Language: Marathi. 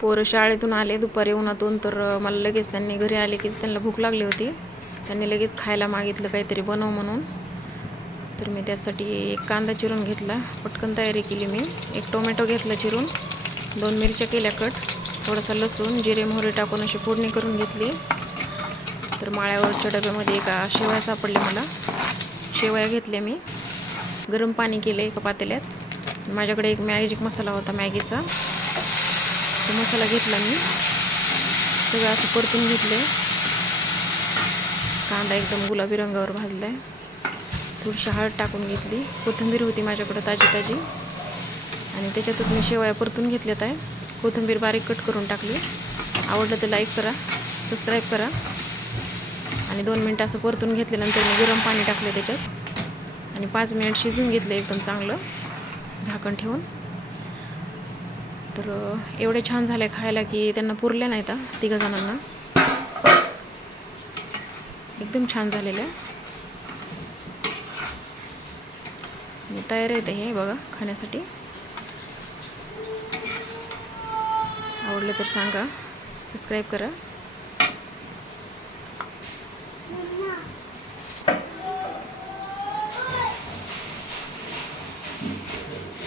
पोरं शाळेतून आले दुपारी उन्हातून, तर मला लगेच त्यांनी घरी आले की त्यांना भूक लागली होती. त्यांनी लगेच खायला मागितलं काहीतरी बनव म्हणून. तर मी त्यासाठी एक कांदा चिरून घेतला, पटकन तयारी केली मी. एक टोमॅटो घेतला चिरून, 2 मिरच्या केल्या कट, थोडासा लसूण, जिरे मोहरी टाकून अशी फोडणी करून घेतली. तर माळ्यावरच्या डब्यामध्ये एका शेवया सापडल्या मला, शेवया घेतल्या मी. गरम पाणी केलं एका पातेल्यात. माझ्याकडे एक मॅजिक मसाला होता मॅगीचा, तो मसाला घेतला मी. सगळं असं परतून घेतले. कांदा एकदम गुलाबी रंगावर भाजला आहे. थोडीशी हळद टाकून घेतली. कोथिंबीर होती माझ्याकडे ताजी ताजी, आणि त्याच्यातच मी शेवया परतून घेतल्यात आहे. कोथिंबीर बारीक कट करून टाकली. आवडलं तर लाईक करा, सबस्क्राईब करा. आणि 2 मिनटं असं परतून घेतल्यानंतर मी गरम पाणी टाकलं त्याच्यात, आणि 5 मिनिट शिजून घेतलं एकदम चांगलं झाकण ठेवून. तर एवढे छान झाले खायला की त्यांना पुरल्या नाहीत, 3 जणांना. एकदम छान झालेलं आहे. तयार आहे हे बघा खाण्यासाठी. आवडलं तर सांगा, सबस्क्राईब करा.